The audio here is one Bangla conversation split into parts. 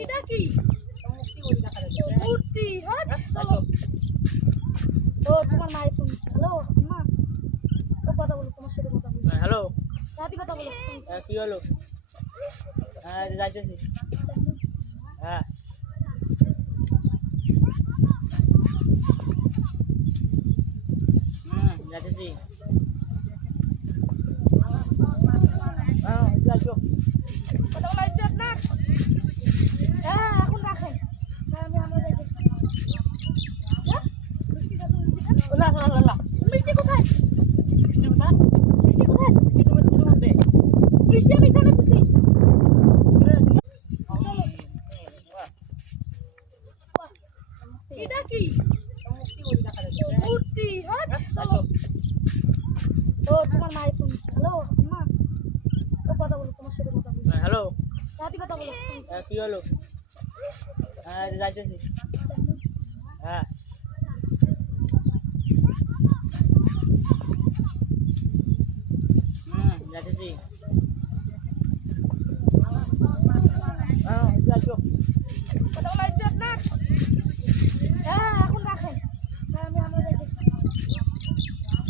এটা কি মূর্তি? হ্যাঁ চলো। ও তোমার মায়ের ফোন। হ্যালো মা, ও কথা বলো, তোমার সাথে কথা বলো। হ্যালো, রাতে কথা বলো। কি হলো? হ্যাঁ, যাইতেছি। হ্যাঁ, যাইতেছি। হ্যাঁ, যাইছো। কথা বলা হয়েছে আপনার? হ্যাঁ এখন রাখেন। হ্যাঁ আমরা যাইতেছি। হ্যাঁ মিষ্টি কত? না না না না, মিষ্টি কোথায়? মিষ্টি কোথায়? মিষ্টি কোথায়? মিষ্টি তুমি তুমি মধ্যে। মিষ্টি আমি এখানে দিছি। এটা কি মূর্তি? হ্যাঁ চলো। ও তোমার মায়ের ফোন। হ্যালো মা, ও কথা বলো, তোমার সাথে কথা বলো। হ্যালো, রাতে কথা বলো। কি হলো? হ্যাঁ, যাইতেছি। হ্যাঁ, যাইতেছি। হ্যাঁ, যাইছো। কথা বলা হয়েছে আপনার? হ্যাঁ এখন রাখেন। হ্যাঁ আমরা যাইতেছি।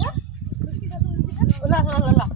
হ্যাঁ মিষ্টি কত? না না না না,